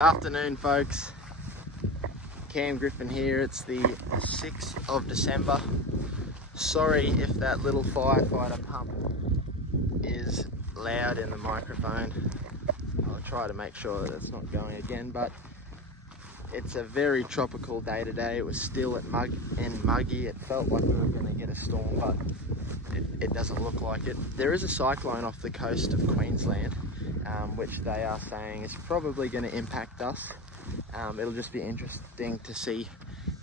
Afternoon, folks. Cam Griffin here. It's the 6th of December. Sorry if that little firefighter pump is loud in the microphone. I'll try to make sure that it's not going again, but it's a very tropical day today. It was still and muggy. It felt like we were going to get a storm, but it doesn't look like it. There is a cyclone off the coast of Queensland, which they are saying is probably going to impact us. It'll just be interesting to see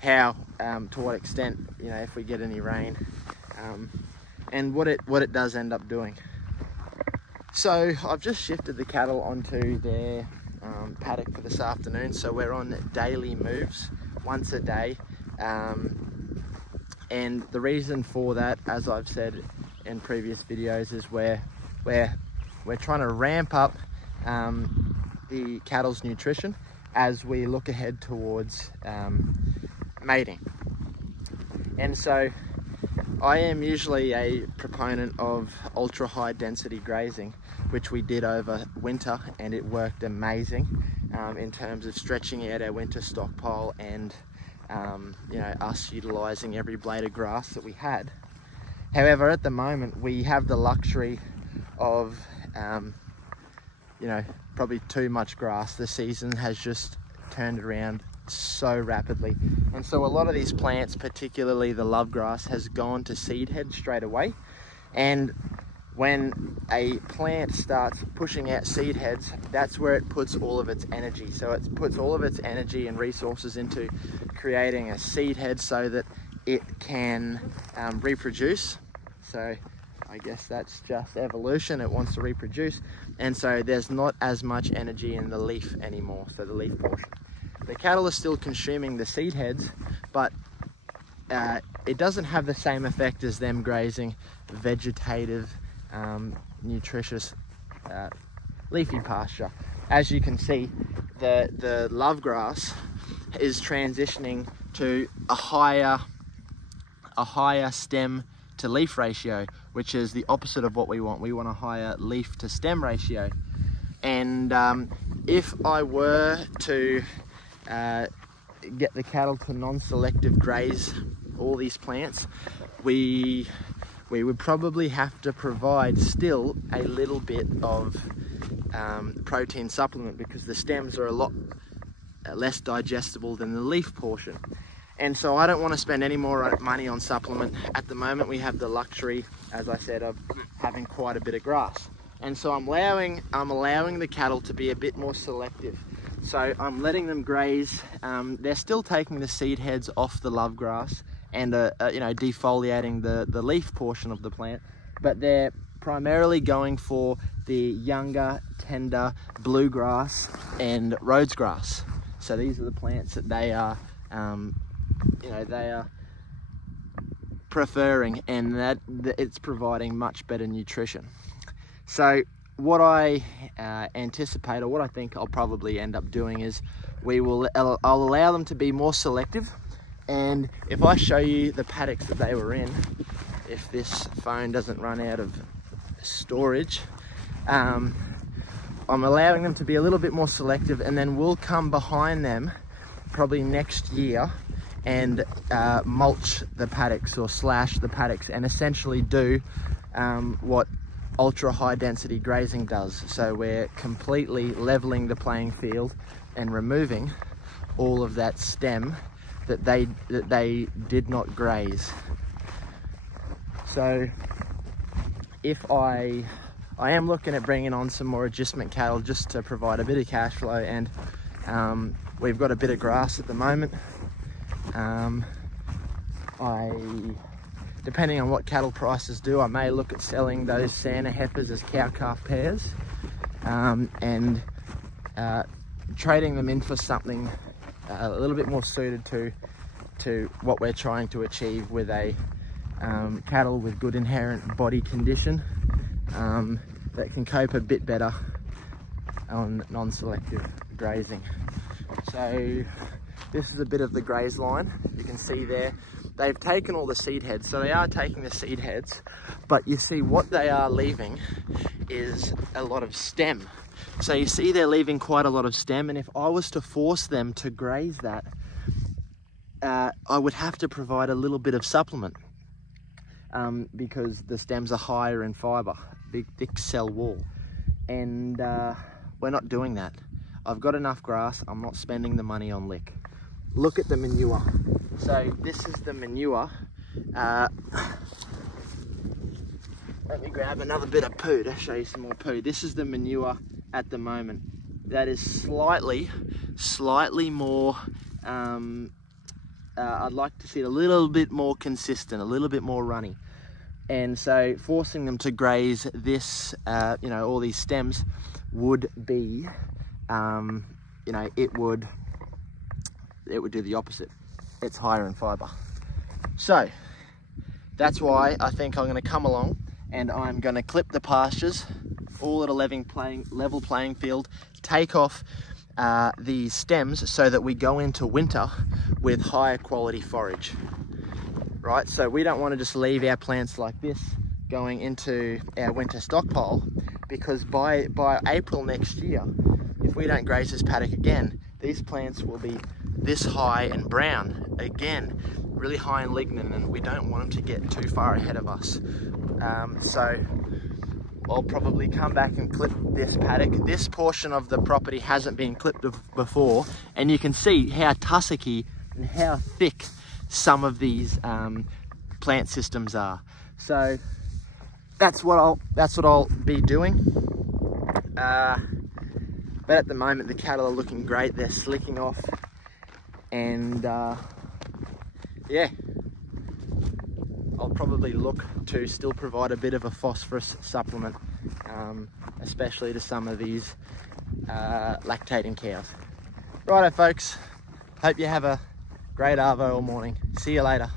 how, to what extent, you know, if we get any rain, and what it does end up doing. So I've just shifted the cattle onto their paddock for this afternoon. So we're on daily moves, once a day, and the reason for that, as I've said in previous videos, is we're trying to ramp up the cattle's nutrition as we look ahead towards mating. And so I am usually a proponent of ultra high density grazing, which we did over winter, and it worked amazing in terms of stretching out our winter stockpile and you know, us utilizing every blade of grass that we had. However, at the moment we have the luxury of you know, probably too much grass. The season has just turned around so rapidly, and so a lot of these plants, particularly the love grass, has gone to seed head straight away. And when a plant starts pushing out seed heads, that's where it puts all of its energy. So it puts all of its energy and resources into creating a seed head so that it can reproduce. So I guess that's just evolution. It wants to reproduce, and so there's not as much energy in the leaf anymore, so the leaf portion. The cattle are still consuming the seed heads, but it doesn't have the same effect as them grazing vegetative, nutritious, leafy pasture. As you can see, the love grass is transitioning to a higher stem to leaf ratio, which is the opposite of what we want. We want a higher leaf to stem ratio. And if I were to get the cattle to non-selective graze all these plants, we would probably have to provide still a little bit of protein supplement, because the stems are a lot less digestible than the leaf portion. And so I don't want to spend any more money on supplement. At the moment we have the luxury, as I said, of having quite a bit of grass. And so I'm allowing the cattle to be a bit more selective. So I'm letting them graze. They're still taking the seed heads off the love grass and you know, defoliating the leaf portion of the plant, but they're primarily going for the younger, tender bluegrass and Rhodes grass. So these are the plants that they are you know, they are preferring, and that it's providing much better nutrition. So what I anticipate, or what I think I'll probably end up doing, is I'll allow them to be more selective. And if I show you the paddocks that they were in, if this phone doesn't run out of storage, I'm allowing them to be a little bit more selective, and then we'll come behind them probably next year and mulch the paddocks, or slash the paddocks, and essentially do what ultra high density grazing does. So we're completely leveling the playing field and removing all of that stem that they did not graze. So if I am looking at bringing on some more agistment cattle just to provide a bit of cash flow, and we've got a bit of grass at the moment. Depending on what cattle prices do, I may look at selling those Santa heifers as cow-calf pairs, and trading them in for something a little bit more suited to what we're trying to achieve with a cattle with good inherent body condition, that can cope a bit better on non-selective grazing. So this is a bit of the graze line. You can see there, they've taken all the seed heads. So they are taking the seed heads, but you see what they are leaving is a lot of stem. So you see they're leaving quite a lot of stem, and if I was to force them to graze that, I would have to provide a little bit of supplement because the stems are higher in fibre, big thick cell wall, and we're not doing that. I've got enough grass, I'm not spending the money on lick. Look at the manure. So this is the manure. Let me grab another bit of poo to show you some more poo. This is the manure at the moment. That is slightly more, I'd like to see it a little bit more consistent, a little bit more runny. And so forcing them to graze this, you know, all these stems would be, you know, it would do the opposite. It's higher in fibre. So that's why I think I'm going to come along and I'm going to clip the pastures all at a level playing field, take off the stems so that we go into winter with higher quality forage, right? So we don't want to just leave our plants like this going into our winter stockpile, because by April next year, if we don't graze this paddock again, these plants will be this high and brown again, really high in lignin, and we don't want them to get too far ahead of us. So I'll probably come back and clip this paddock. This portion of the property hasn't been clipped before, and you can see how tussocky and how thick some of these plant systems are. So that's what I'll be doing. But at the moment the cattle are looking great. They're slicking off, and yeah, I'll probably look to still provide a bit of a phosphorus supplement, especially to some of these lactating cows. Righto folks, hope you have a great arvo all morning. See you later.